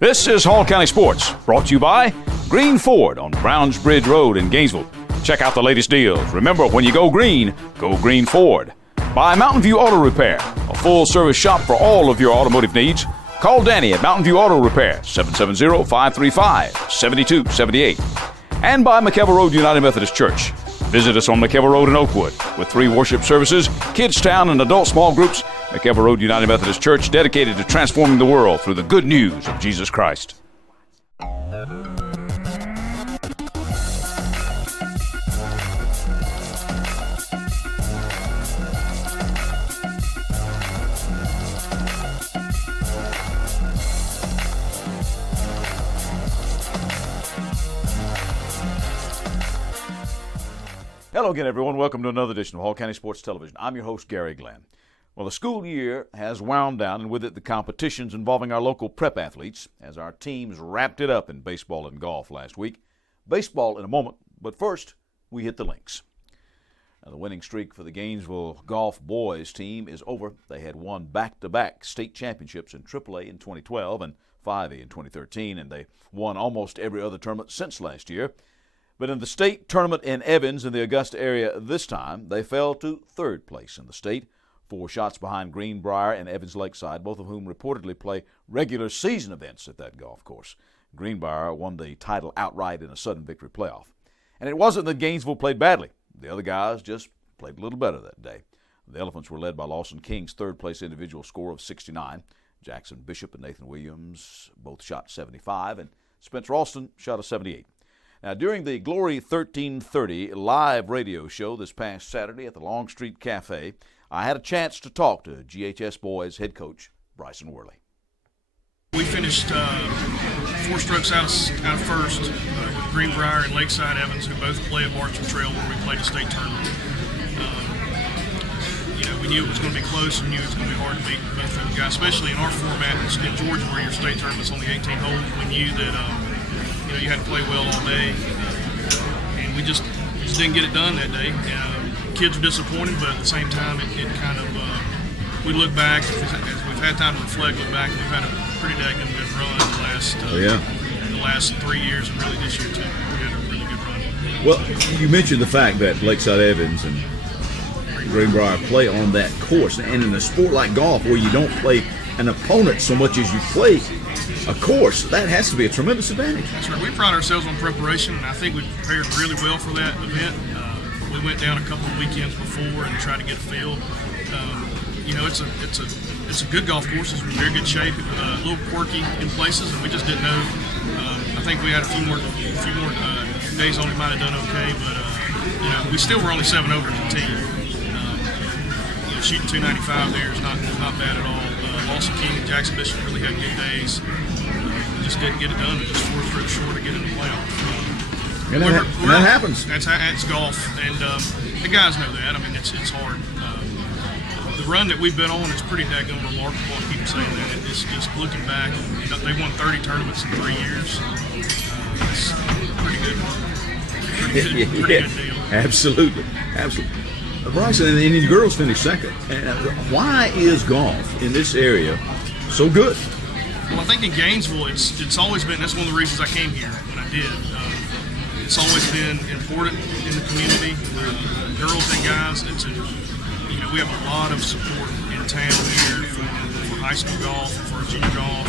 This is Hall County Sports, brought to you by Green Ford on Browns Bridge Road in Gainesville. Check out the latest deals. Remember, when you go Green Ford. By Mountain View Auto Repair, a full-service shop for all of your automotive needs. Call Danny at Mountain View Auto Repair, 770-535-7278. And by McKelvey Road United Methodist Church. Visit us on McKelvey Road in Oakwood. With 3 worship services, Kids Town, and adult small groups, McKelvey Road United Methodist Church, dedicated to transforming the world through the good news of Jesus Christ. Hello again, everyone. Welcome to another edition of Hall County Sports Television. I'm your host, Gary Glenn. Well, the school year has wound down, and with it the competitions involving our local prep athletes, as our teams wrapped it up in baseball and golf last week. Baseball in a moment, but first, we hit the links. Now, the winning streak for the Gainesville Golf boys team is over. They had won back-to-back state championships in AAA in 2012 and 5A in 2013, and they won almost every other tournament since last year. But in the state tournament in Evans in the Augusta area this time, they fell to third place in the state, 4 shots behind Greenbrier and Evans Lakeside, both of whom reportedly play regular season events at that golf course. Greenbrier won the title outright in a sudden victory playoff. And it wasn't that Gainesville played badly. The other guys just played a little better that day. The Elephants were led by Lawson King's third-place individual score of 69. Jackson Bishop and Nathan Williams both shot 75, and Spencer Alston shot a 78. Now, during the Glory 1330 live radio show this past Saturday at the Longstreet Cafe, I had a chance to talk to GHS boys head coach Bryson Worley. We finished 4 strokes out of first with Greenbrier and Lakeside Evans, who both play at Bartram Trail where we played a state tournament. We knew it was going to be close. We knew it was going to be hard to beat both those guys, especially in our format in Georgia where your state tournament's only 18 holes. We knew that you had to play well all day, and we just didn't get it done that day. Kids are disappointed, but at the same time, it kind of we look back as we've had time to reflect. Look back, and we've had a pretty daggone good run the last 3 years, and really this year too. We had a really good run. Well, you mentioned the fact that Lakeside Evans and Greenbrier play on that course, and in a sport like golf where you don't play an opponent so much as you play a course, that has to be a tremendous advantage. That's right. We pride ourselves on preparation, and I think we prepared really well for that event. We went down a couple of weekends before and tried to get a feel. It's a good golf course. It's in very good shape. A little quirky in places, and we just didn't know. I think we had a few more days on it, might have done okay, but we still were only 7 over as a team. Shooting 295 there is not bad at all. Lawson King and Jackson Bishop really had good days. We just didn't get it done. Just 4 strokes short to get in the playoffs. And that happens. That's golf, and the guys know that. I mean, it's hard. The run that we've been on is pretty daggone remarkable. I keep saying that. It's just looking back. They won 30 tournaments in 3 years. It's pretty good. Pretty good deal. Absolutely. Bryson, and the girls finished second. Why is golf in this area so good? Well, I think in Gainesville, it's always been. That's one of the reasons I came here when I did. It's always been important in the community, girls and guys. We have a lot of support in town here for high school golf and for junior golf.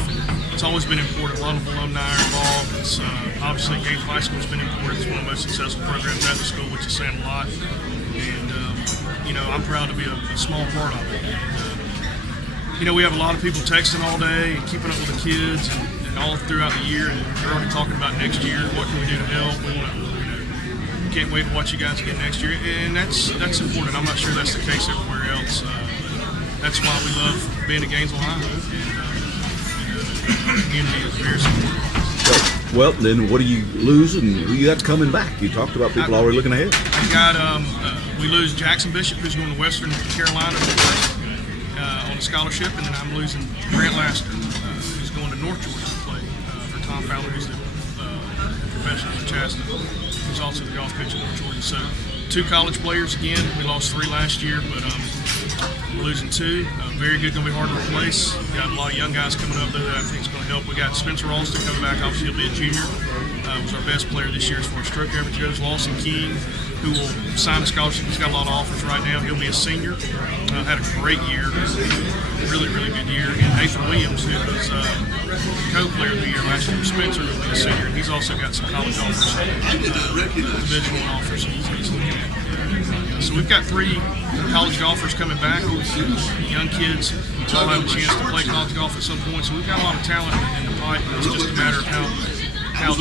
It's always been important. A lot of alumni are involved. It's obviously Gainesville High School has been important. It's one of the most successful programs at the school, which is saying a lot. And I'm proud to be a small part of it. And, we have a lot of people texting all day and keeping up with the kids and all throughout the year. And we're already talking about next year. What can we do to help? We want to, can't wait to watch you guys again next year. And that's important. I'm not sure that's the case everywhere else. That's why we love being at Gainesville High. And our community is very supportive. Well, then what do you lose and who you got coming back? You talked about people already looking ahead. I got we lose Jackson Bishop, who's going to Western Carolina to play on a scholarship, and then I'm losing Grant Laster, who's going to North Georgia to play for Tom Fowler, who's the professional in Chastity, who's also the golf coach at North Georgia. So 2 college players again. We lost 3 last year, but We're losing 2. Very good, going to be hard to replace. We got a lot of young guys coming up there that I think is going to help. We got Spencer Ralston coming back. Obviously, he'll be a junior. Was our best player this year as far as stroke average goes. Lawson King, who will sign a scholarship. He's got a lot of offers right now. He'll be a senior. Had a great year. Really, really good year. And Nathan Williams, who was co-player of the year last year with Spencer, will be a senior. He's also got some college offers, Division I offers he's looking at. So we've got 3 college golfers coming back. Young kids all have a chance to play college golf at some point. So we've got a lot of talent in the pipe. It's just a matter of how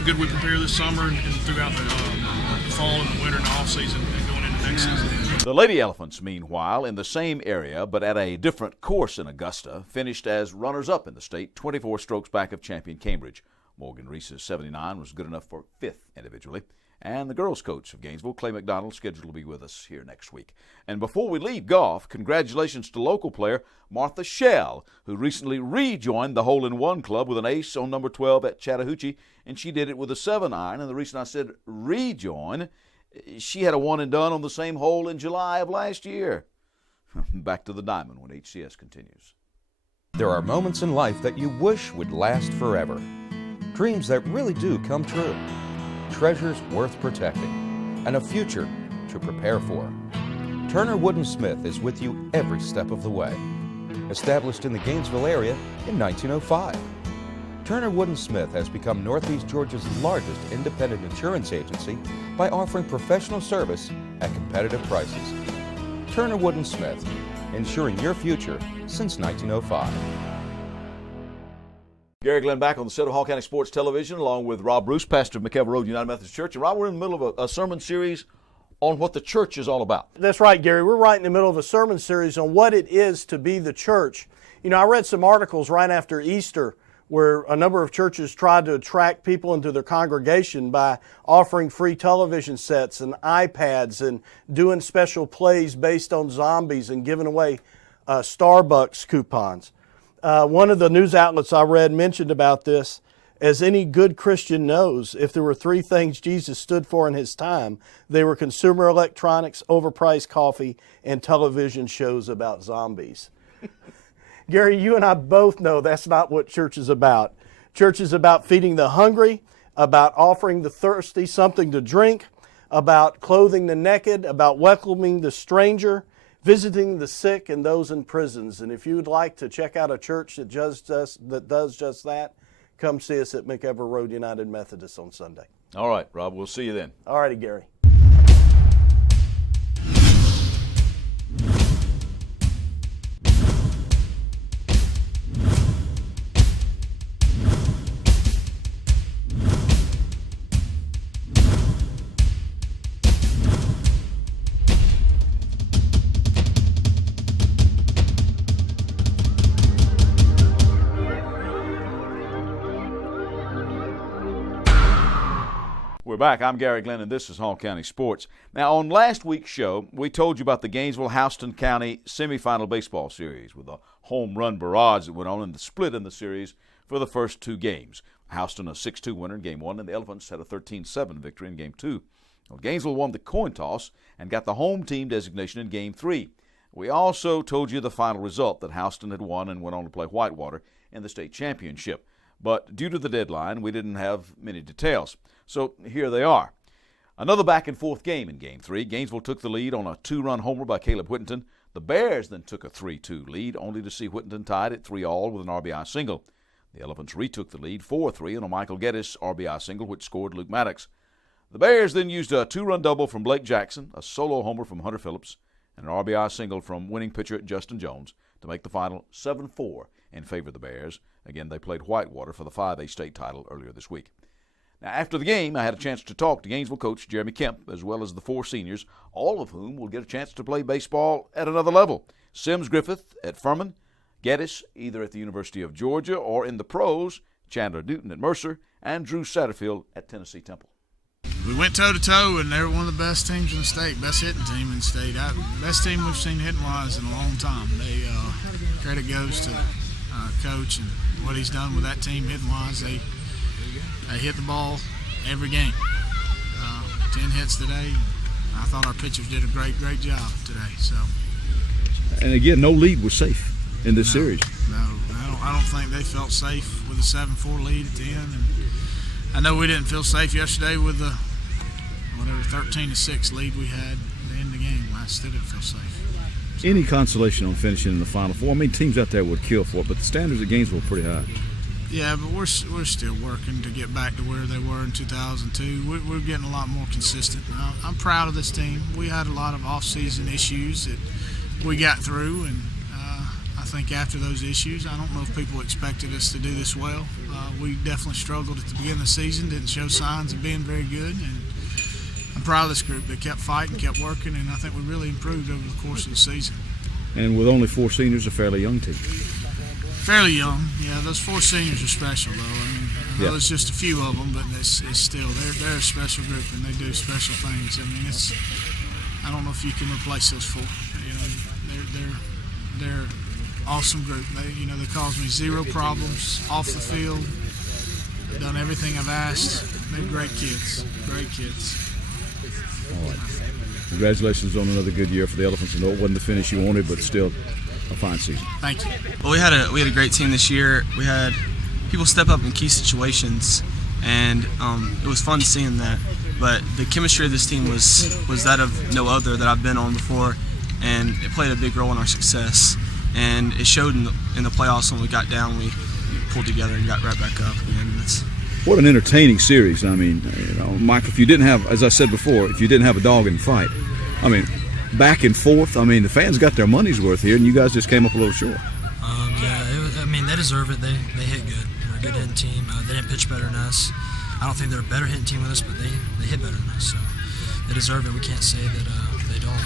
good we prepare this summer and throughout the fall and the winter and the off season and going into next season. The Lady Elephants, meanwhile, in the same area but at a different course in Augusta, finished as runners-up in the state, 24 strokes back of champion Cambridge. Morgan Reese's 79 was good enough for 5th individually. And the girls' coach of Gainesville, Clay McDonald, scheduled to be with us here next week. And before we leave golf, congratulations to local player Martha Shell, who recently rejoined the hole-in-one club with an ace on number 12 at Chattahoochee, and she did it with a 7-iron. And the reason I said rejoin, she had a one-and-done on the same hole in July of last year. Back to the diamond when HCS continues. There are moments in life that you wish would last forever. Dreams that really do come true. Treasures worth protecting, and a future to prepare for. Turner Wood & Smith is with you every step of the way. Established in the Gainesville area in 1905, Turner Wood & Smith has become Northeast Georgia's largest independent insurance agency by offering professional service at competitive prices. Turner Wood & Smith, insuring your future since 1905. Gary Glenn back on the set of Hall County Sports Television along with Rob Bruce, pastor of McKelvey Road United Methodist Church. And Rob, we're in the middle of a sermon series on what the church is all about. That's right, Gary. We're right in the middle of a sermon series on what it is to be the church. You know, I read some articles right after Easter where a number of churches tried to attract people into their congregation by offering free television sets and iPads and doing special plays based on zombies and giving away Starbucks coupons. One of the news outlets I read mentioned about this. As any good Christian knows, if there were 3 things Jesus stood for in his time, they were consumer electronics, overpriced coffee, and television shows about zombies. Gary, you and I both know that's not what church is about. Church is about feeding the hungry, about offering the thirsty something to drink, about clothing the naked, about welcoming the stranger, visiting the sick and those in prisons. And if you would like to check out a church that does just that, come see us at McEver Road United Methodist on Sunday. All right, Rob, we'll see you then. All righty, Gary. We're back. I'm Gary Glenn, and this is Hall County Sports. Now, on last week's show, we told you about the Gainesville-Houston County semifinal baseball series with a home run barrage that went on in the split in the series for the first 2 games. Houston a 6-2 winner in Game 1, and the Elephants had a 13-7 victory in Game 2. Well, Gainesville won the coin toss and got the home team designation in Game 3. We also told you the final result, that Houston had won and went on to play Whitewater in the state championship. But due to the deadline, we didn't have many details. So here they are. Another back-and-forth game in Game 3. Gainesville took the lead on a 2-run homer by Caleb Whittington. The Bears then took a 3-2 lead, only to see Whittington tied at 3-all with an RBI single. The Elephants retook the lead 4-3 on a Michael Geddes RBI single, which scored Luke Maddox. The Bears then used a 2-run double from Blake Jackson, a solo homer from Hunter Phillips, and an RBI single from winning pitcher Justin Jones to make the final 7-4 in favor of the Bears. Again, they played Whitewater for the 5A state title earlier this week. Now, after the game, I had a chance to talk to Gainesville coach Jeremy Kemp, as well as the 4 seniors, all of whom will get a chance to play baseball at another level. Sims Griffith at Furman, Geddes either at the University of Georgia or in the pros, Chandler Newton at Mercer, and Drew Satterfield at Tennessee Temple. We went toe-to-toe, and they were one of the best teams in the state, best hitting team in the state. Best team we've seen hitting-wise in a long time. Credit goes to Coach and what he's done with that team hitting-wise. They hit the ball every game. 10 hits today, I thought our pitchers did a great job today. So. And again, no lead was safe in this series. No, I don't think they felt safe with a 7-4 lead at the end. And I know we didn't feel safe yesterday with the 13-6 lead we had at the end of the game. I still didn't feel safe. Any consolation on finishing in the Final Four? I mean, teams out there would kill for it, but the standards of Gainesville were pretty high. Yeah, but we're still working to get back to where they were in 2002. We're getting a lot more consistent. I'm proud of this team. We had a lot of off-season issues that we got through, and I think after those issues, I don't know if people expected us to do this well. We definitely struggled at the beginning of the season, didn't show signs of being very good, and I'm proud of this group. They kept fighting, kept working, and I think we really improved over the course of the season. And with only 4 seniors, a fairly young team. Fairly young, yeah. Those 4 seniors are special, though. I mean, I know there's just a few of them, but it's still they're a special group and they do special things. I mean, I don't know if you can replace those 4. You know, they're awesome group. They cause me zero problems off the field. They've done everything I've asked. They're great kids. Great kids. All right. Congratulations on another good year for the Elephants. I know it wasn't the finish you wanted, but still a fine season. Thank you. Well, we had a great team this year. We had people step up in key situations, and it was fun seeing that. But the chemistry of this team was that of no other that I've been on before, and it played a big role in our success. And it showed in the playoffs when we got down. We pulled together and got right back up. And what an entertaining series. I mean, Mike, if you didn't have, as I said before, if you didn't have a dog in the fight, I mean, back and forth. I mean, the fans got their money's worth here, and you guys just came up a little short. I mean, they deserve it. They hit good. They're a good hitting team. They didn't pitch better than us. I don't think they're a better hitting team than us, but they hit better than us. So they deserve it. We can't say that they don't.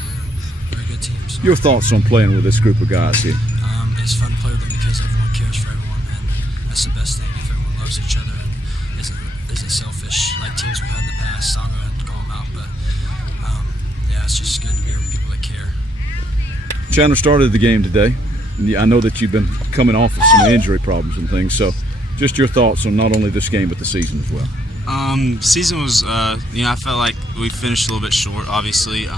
They're a good team. So. Your thoughts on playing with this group of guys here? It's fun to play with them because everyone cares for everyone, and that's the best thing. If everyone loves each other and isn't selfish like teams we've had in the past, I'll go ahead and call them out. But it's just good to be with people that care. Chandler started the game today. I know that you've been coming off of some injury problems and things, so just your thoughts on not only this game but the season as well. Season was, I felt like we finished a little bit short. Obviously,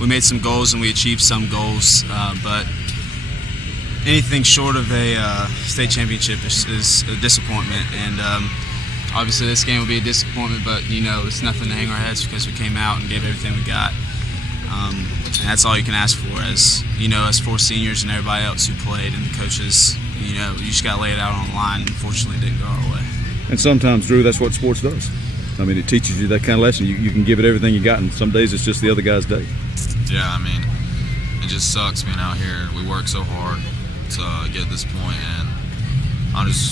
we made some goals and we achieved some goals, but anything short of a state championship is a disappointment. And obviously, this game will be a disappointment, but it's nothing to hang our heads because we came out and gave everything we got. And that's all you can ask for, as 4 seniors and everybody else who played and the coaches. You just got to lay it out on the line. Unfortunately, it didn't go our way. And sometimes, Drew, that's what sports does. I mean, it teaches you that kind of lesson. You can give it everything you got, and some days it's just the other guy's day. Yeah, I mean, it just sucks being out here. We worked so hard to get to this point, and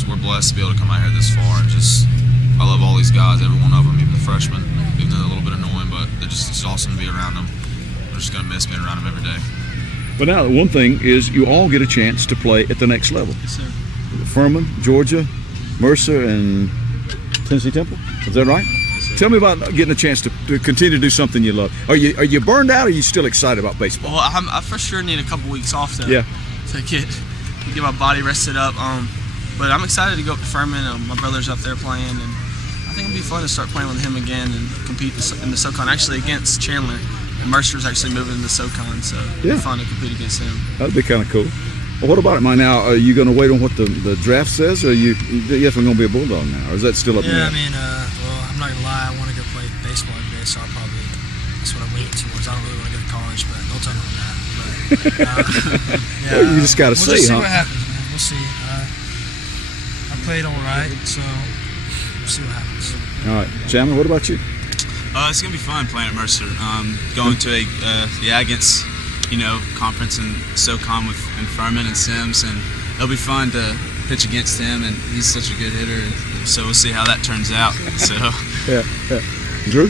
we're blessed to be able to come out here this far. And I love all these guys, every one of them, even the freshmen. Even though they're a little bit annoying, but it's awesome to be around them. We're just gonna miss being around them every day. But now, one thing is you all get a chance to play at the next level. Yes, sir. Furman, Georgia, Mercer, and Tennessee Temple. Is that right? Yes, tell me about getting a chance to continue to do something you love. Are you burned out, or are you still excited about baseball? Well, I for sure need a couple weeks off to get my body rested up. But I'm excited to go up to Furman. My brother's up there playing, and I think it'll be fun to start playing with him again and compete in the SoCon. Actually, against Chandler. And Mercer's actually moving to the SoCon, so it'll be fun to compete against him. That'd be kind of cool. Well, what about it, Mike? Now, are you going to wait on what the draft says, or are you definitely going to be a Bulldog now, or is that still up in the air? I mean, I'm not going to lie. I want to go play baseball every day, so that's what I'm leaning towards. I don't really want to go to college, but don't tell me on that. But, well, you just got to see, huh? We'll see what happens, man. We'll see. I played all right, so we'll see what happens. All right. Chandler, what about you? It's gonna be fun playing at Mercer. Going to against conference and SoCon with Furman and Sims, and it'll be fun to pitch against him. And he's such a good hitter, and so we'll see how that turns out. So yeah. Drew,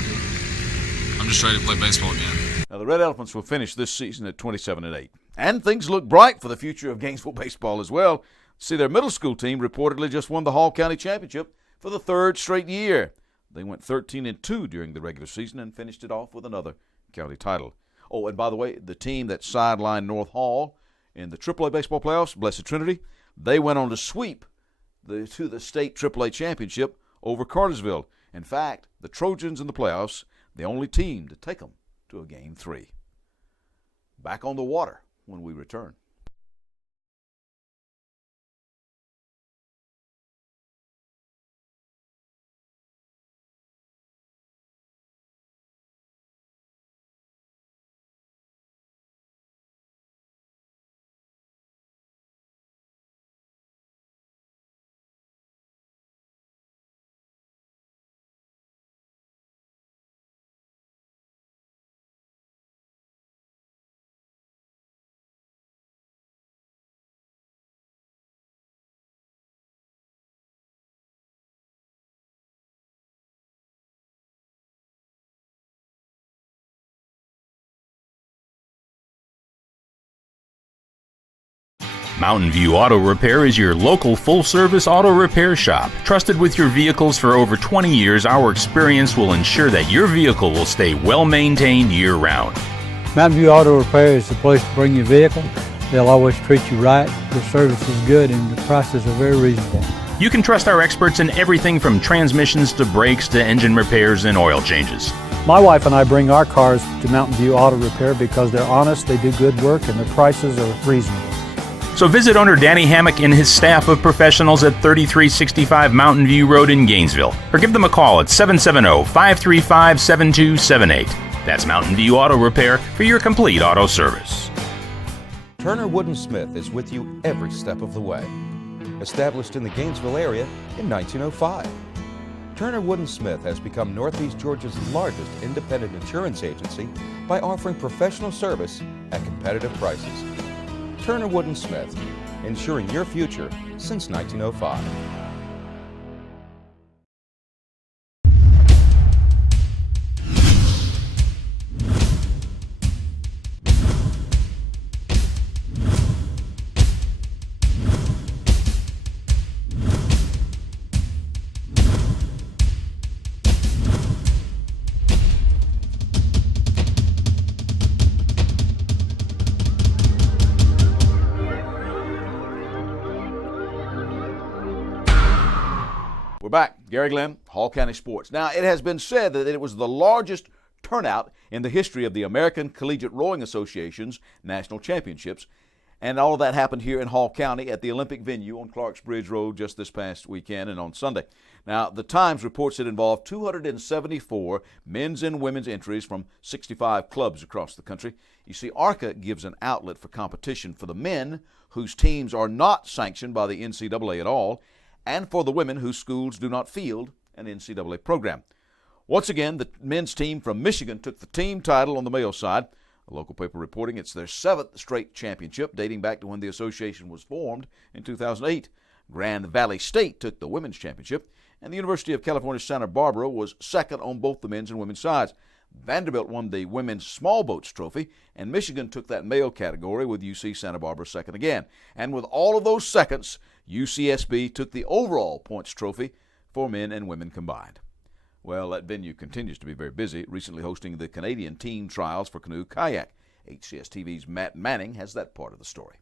I'm just ready to play baseball again. Now the Red Elephants will finish this season at 27-8, and things look bright for the future of Gainesville baseball as well. See, their middle school team reportedly just won the Hall County Championship for the 3rd straight year. They went 13-2 during the regular season and finished it off with another county title. Oh, and by the way, the team that sidelined North Hall in the AAA baseball playoffs, Blessed Trinity, they went on to sweep to the state AAA championship over Cartersville. In fact, the Trojans in the playoffs, the only team to take them to a Game 3. Back on the water when we return. Mountain View Auto Repair is your local full-service auto repair shop. Trusted with your vehicles for over 20 years, our experience will ensure that your vehicle will stay well-maintained year-round. Mountain View Auto Repair is the place to bring your vehicle. They'll always treat you right. The service is good and the prices are very reasonable. You can trust our experts in everything from transmissions to brakes to engine repairs and oil changes. My wife and I bring our cars to Mountain View Auto Repair because they're honest, they do good work, and the prices are reasonable. So visit owner Danny Hammock and his staff of professionals at 3365 Mountain View Road in Gainesville, or give them a call at 770-535-7278. That's Mountain View Auto Repair for your complete auto service. Turner Wood & Smith is with you every step of the way. Established in the Gainesville area in 1905, Turner Wood & Smith has become Northeast Georgia's largest independent insurance agency by offering professional service at competitive prices. Turner Wood & Smith, insuring your future since 1905. We're back. Gary Glenn, Hall County Sports. Now, it has been said that it was the largest turnout in the history of the American Collegiate Rowing Association's National Championships, and all of that happened here in Hall County at the Olympic venue on Clarks Bridge Road just this past weekend and on Sunday. Now, the Times reports it involved 274 men's and women's entries from 65 clubs across the country. You see, ARCA gives an outlet for competition for the men whose teams are not sanctioned by the NCAA at all, and for the women whose schools do not field an NCAA program. Once again, the men's team from Michigan took the team title on the male side. A local paper reporting it's their 7th straight championship, dating back to when the association was formed in 2008. Grand Valley State took the women's championship, and the University of California, Santa Barbara was second on both the men's and women's sides. Vanderbilt won the women's small boats trophy, and Michigan took that male category with UC Santa Barbara second again. And with all of those seconds, UCSB took the overall points trophy for men and women combined. Well, that venue continues to be very busy, recently hosting the Canadian team trials for canoe kayak. HCSTV's Matt Manning has that part of the story.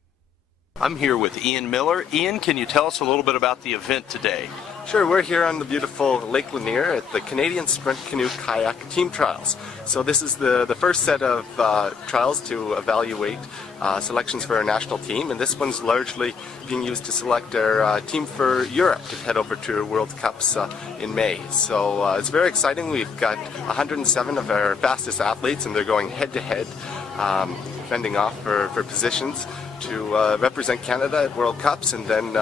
I'm here with Ian Miller. Ian, can you tell us a little bit about the event today? Sure, we're here on the beautiful Lake Lanier at the Canadian Sprint Canoe Kayak Team Trials. So this is the first set of trials to evaluate selections for our national team, and this one's largely being used to select our team for Europe to head over to World Cups in May. So it's very exciting. We've got 107 of our fastest athletes, and they're going head-to-head, fending off for positions to represent Canada at World Cups and then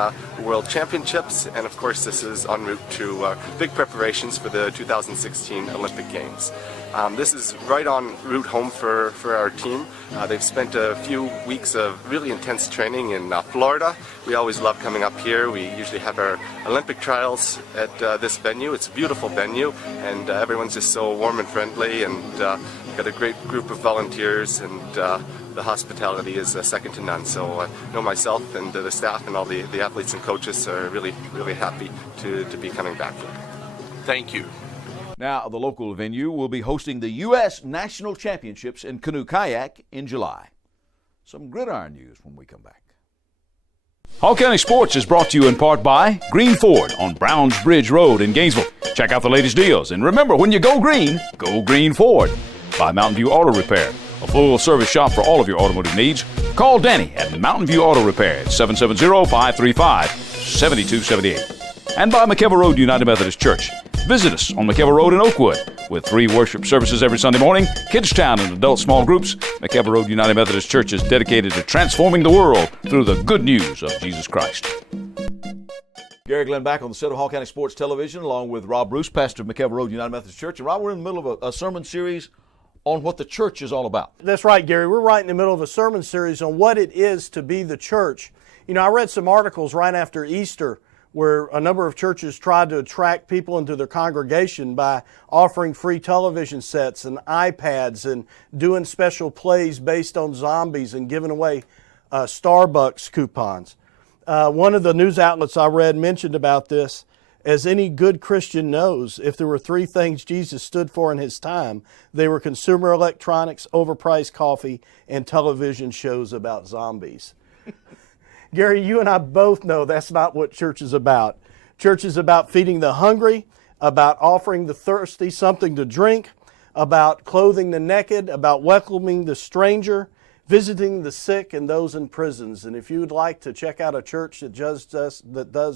World Championships, and of course this is en route to big preparations for the 2016 Olympic Games. This is right en route home for our team. They've spent a few weeks of really intense training in Florida. We always love coming up here. We usually have our Olympic trials at this venue. It's a beautiful venue, and everyone's just so warm and friendly, and got a great group of volunteers, and the hospitality is second to none. So I know myself and the staff and all the athletes and coaches are really, really happy to be coming back here. Thank you. Now, the local venue will be hosting the U.S. National Championships in Canoe Kayak in July. Some gridiron news when we come back. Hall County Sports is brought to you in part by Green Ford on Browns Bridge Road in Gainesville. Check out the latest deals. And remember, when you go green Ford. by Mountain View Auto Repair, a full-service shop for all of your automotive needs. Call Danny at Mountain View Auto Repair at 770-535-7278. And by McKellar Road United Methodist Church. Visit us on McKellar Road in Oakwood with 3 worship services every Sunday morning, Kids Town and adult small groups. McKellar Road United Methodist Church is dedicated to transforming the world through the good news of Jesus Christ. Gary Glenn back on the set of Hall County Sports Television along with Rob Bruce, pastor of McKellar Road United Methodist Church. And Rob, we're in the middle of a sermon series on what the church is all about. That's right, Gary. We're right in the middle of a sermon series on what it is to be the church. You know, I read some articles right after Easter where a number of churches tried to attract people into their congregation by offering free television sets and iPads and doing special plays based on zombies and giving away Starbucks coupons. One of the news outlets I read mentioned about this. As any good Christian knows, if there were 3 things Jesus stood for in his time, they were consumer electronics, overpriced coffee, and television shows about zombies. Gary, you and I both know that's not what church is about. Church is about feeding the hungry, about offering the thirsty something to drink, about clothing the naked, about welcoming the stranger, visiting the sick and those in prisons. And if you would like to check out a church that does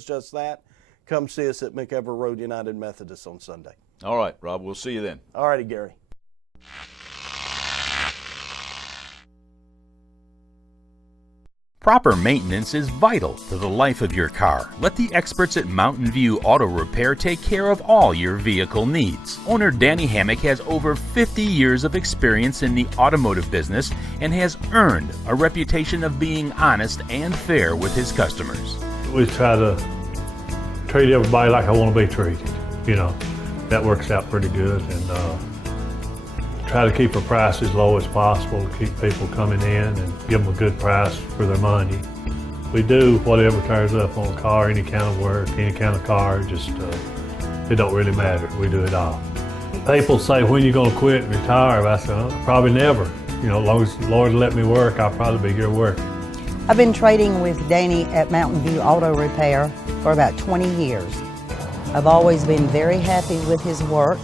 just that, come see us at McEver Road United Methodist on Sunday. All right, Rob, we'll see you then. All righty, Gary. Proper maintenance is vital to the life of your car. Let the experts at Mountain View Auto Repair take care of all your vehicle needs. Owner Danny Hammock has over 50 years of experience in the automotive business and has earned a reputation of being honest and fair with his customers. We try to treat everybody like I want to be treated. You know, that works out pretty good, and try to keep our price as low as possible to keep people coming in and give them a good price for their money. We do whatever turns up on a car, any kind of work, any kind of car, just it don't really matter. We do it all. People say, when you going to quit and retire? I say, probably never. You know, as long as the Lord let me work, I'll probably be here working. I've been trading with Danny at Mountain View Auto Repair for about 20 years. I've always been very happy with his work.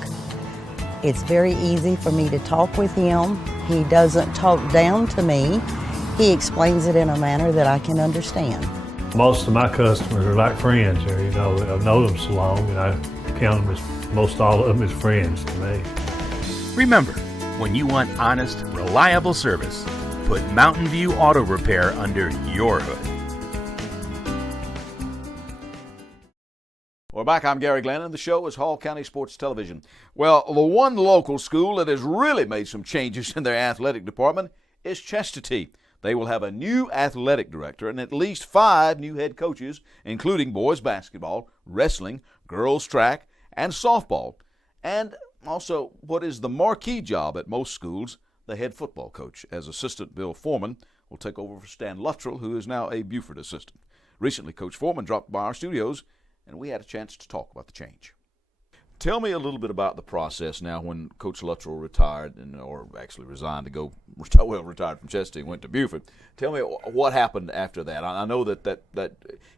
It's very easy for me to talk with him. He doesn't talk down to me. He explains it in a manner that I can understand. Most of my customers are like friends here. You know, I've known them so long, and I count them as, most all of them as friends to me. Remember, when you want honest, reliable service, put Mountain View Auto Repair under your hood. We're back. I'm Gary Glenn, and the show is Hall County Sports Television. Well, the one local school that has really made some changes in their athletic department is Chestatee. They will have a new athletic director and at least 5 new head coaches, including boys basketball, wrestling, girls track, and softball. And also, what is the marquee job at most schools, the head football coach, as assistant Bill Foreman will take over for Stan Luttrell, who is now a Buford assistant. Recently, Coach Foreman dropped by our studios, and we had a chance to talk about the change. Tell me a little bit about the process now when Coach Luttrell retired, or actually resigned to go, retired from Chestatee and went to Buford. Tell me what happened after that. I know that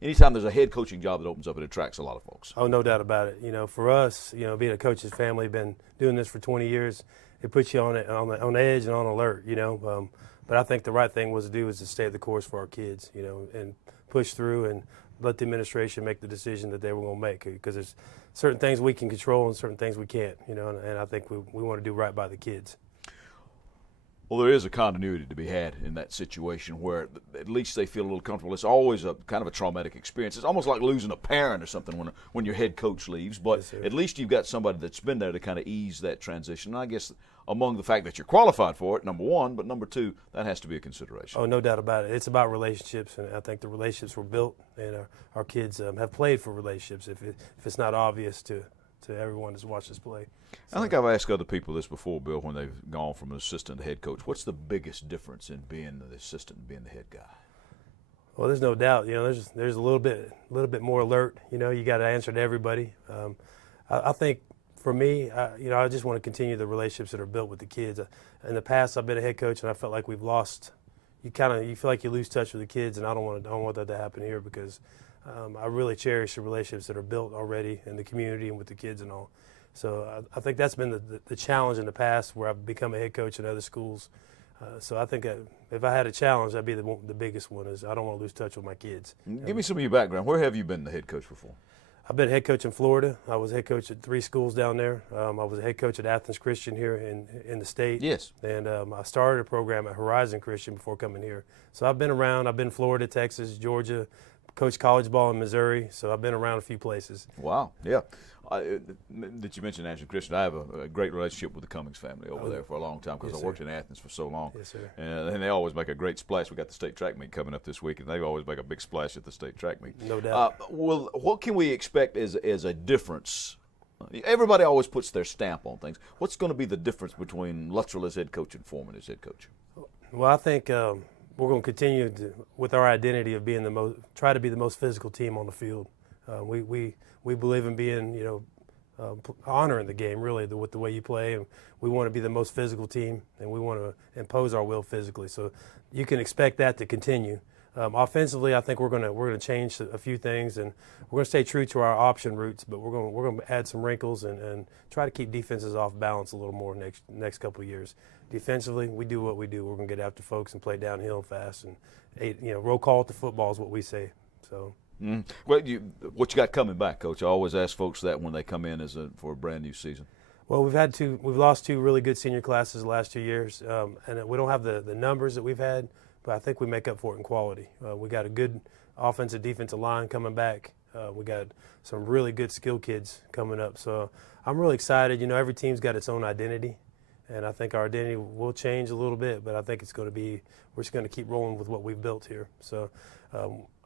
anytime there's a head coaching job that opens up, it attracts a lot of folks. Oh, no doubt about it. You know, for us, you know, being a coach's family, been doing this for 20 years, it puts you on edge and on alert, you know. But I think the right thing was to do was to stay the course for our kids, you know, and push through and let the administration make the decision that they were going to make, because there's certain things we can control and certain things we can't, you know, and I think we want to do right by the kids. Well, there is a continuity to be had in that situation where at least they feel a little comfortable. It's always a kind of a traumatic experience. It's almost like losing a parent or something when your head coach leaves, but yes, at least you've got somebody that's been there to kind of ease that transition. And I guess among the fact that you're qualified for it, number one, but number two, that has to be a consideration. Oh, no doubt about it. It's about relationships, and I think the relationships were built, and our kids have played for relationships, if it's not obvious to everyone that's watched us play. So. I think I've asked other people this before, Bill, when they've gone from an assistant to head coach. What's the biggest difference in being the assistant and being the head guy? Well, there's no doubt. You know, there's a little bit more alert. You know, you got to answer to everybody. I think for me, you know, I just want to continue the relationships that are built with the kids. In the past, I've been a head coach, and I felt like we've lost. You feel like you lose touch with the kids, and I don't want that to happen here, because I really cherish the relationships that are built already in the community and with the kids and all. So I think that's been the challenge in the past where I've become a head coach in other schools. So I think if I had a challenge, that'd be the biggest one is I don't want to lose touch with my kids. Give me some of your background. Where have you been the head coach before? I've been head coach in Florida. I was head coach at 3 schools down there. I was a head coach at Athens Christian here in the state. Yes. And I started a program at Horizon Christian before coming here. So I've been around. I've been Florida, Texas, Georgia, coached college ball in Missouri. So I've been around a few places. Wow. Yeah. Did you mention Athens Christian? I have a great relationship with the Cummings family over there for a long time because Yes, I worked sir. in Athens for so long. Yes, sir. And they always make a great splash. We got the state track meet coming up this week, and they always make a big splash at the state track meet. No doubt. Well, what can we expect as a difference? Everybody always puts their stamp on things. What's going to be the difference between Luttrell as head coach and Foreman as head coach? Well, I think we're going to continue with our identity of being try to be the most physical team on the field. We believe in being, honoring the game really with the way you play, and we want to be the most physical team, and we want to impose our will physically. So you can expect that to continue. Offensively, I think we're going to change a few things, and we're going to stay true to our option routes, but we're going to add some wrinkles and try to keep defenses off balance a little more next couple of years. Defensively, we do what we do. We're going to get after folks and play downhill fast, and roll call at the football is what we say. So. Well, what you got coming back, Coach? I always ask folks that when they come in for a brand new season. Well, we've lost 2 really good senior classes the last 2 years, and we don't have the numbers that we've had, but I think we make up for it in quality. We got a good offensive defensive line coming back. We got some really good skill kids coming up. So I'm really excited. Every team's got its own identity, and I think our identity will change a little bit, but I think we're just going to keep rolling with what we've built here. So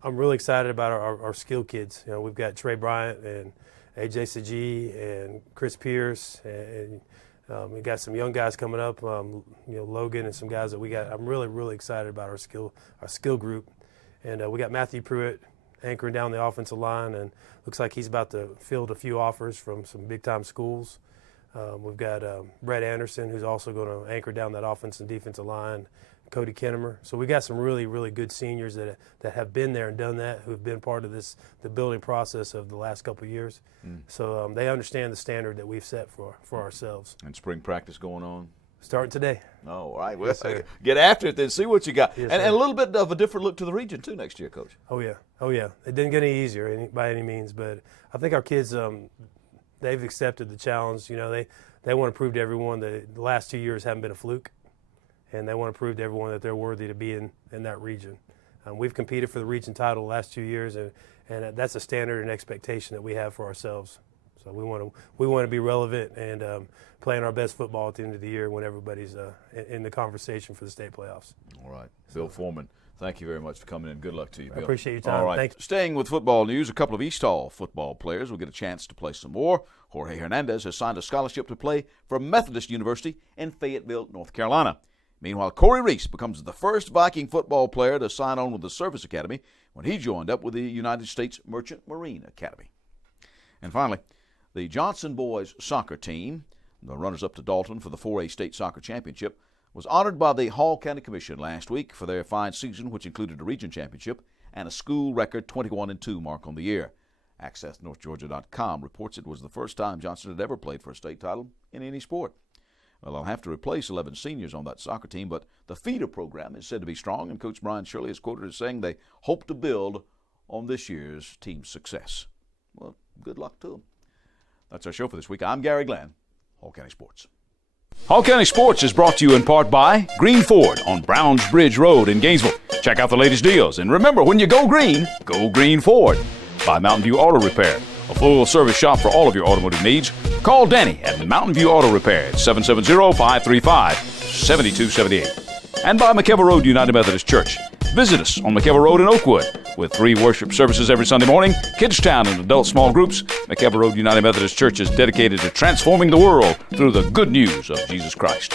I'm really excited about our skill kids. We've got Trey Bryant and AJ Saji and Chris Pierce, and we got some young guys coming up, Logan and some guys that we got. I'm really, really excited about our skill group. And we got Matthew Pruitt anchoring down the offensive line, and looks like he's about to field a few offers from some big-time schools. We've got Brett Anderson, who's also going to anchor down that offensive and defensive line, Cody Kennemer. So we got some really, really good seniors that have been there and done that, who've been part of the building process of the last couple of years. So they understand the standard that we've set for ourselves. And spring practice going on? Starting today. Oh, all right. Well, Yes, get after it then. See what you got. Yes, and a little bit of a different look to the region, too, next year, Coach. Oh, yeah. It didn't get any easier by any means, but I think our kids, they've accepted the challenge. They want to prove to everyone that the last 2 years haven't been a fluke, and they want to prove to everyone that they're worthy to be in that region. We've competed for the region title the last 2 years, and that's a standard and expectation that we have for ourselves. So we want to be relevant and playing our best football at the end of the year when everybody's in the conversation for the state playoffs. All right. Bill Foreman, thank you very much for coming in. Good luck to you, Bill. I appreciate your time. All right. Thank you. Staying with football news, a couple of East Hall football players will get a chance to play some more. Jorge Hernandez has signed a scholarship to play for Methodist University in Fayetteville, North Carolina. Meanwhile, Corey Reese becomes the first Viking football player to sign on with the Service Academy when he joined up with the United States Merchant Marine Academy. And finally, the Johnson boys soccer team, the runners-up to Dalton for the 4A State Soccer Championship, was honored by the Hall County Commission last week for their fine season, which included a region championship and a school record 21-2 mark on the year. AccessNorthGeorgia.com reports it was the first time Johnson had ever played for a state title in any sport. Well, they'll have to replace 11 seniors on that soccer team, but the feeder program is said to be strong, and Coach Brian Shirley is quoted as saying they hope to build on this year's team's success. Well, good luck to them. That's our show for this week. I'm Gary Glenn, Hall County Sports. Hall County Sports is brought to you in part by Green Ford on Browns Bridge Road in Gainesville. Check out the latest deals. And remember, when you go Green Ford. By Mountain View Auto Repair, a full-service shop for all of your automotive needs. Call Danny at Mountain View Auto Repair at 770-535-7278. And by McKellar Road United Methodist Church. Visit us on McKellar Road in Oakwood with 3 worship services every Sunday morning, Kids Town and adult small groups. McKellar Road United Methodist Church is dedicated to transforming the world through the good news of Jesus Christ.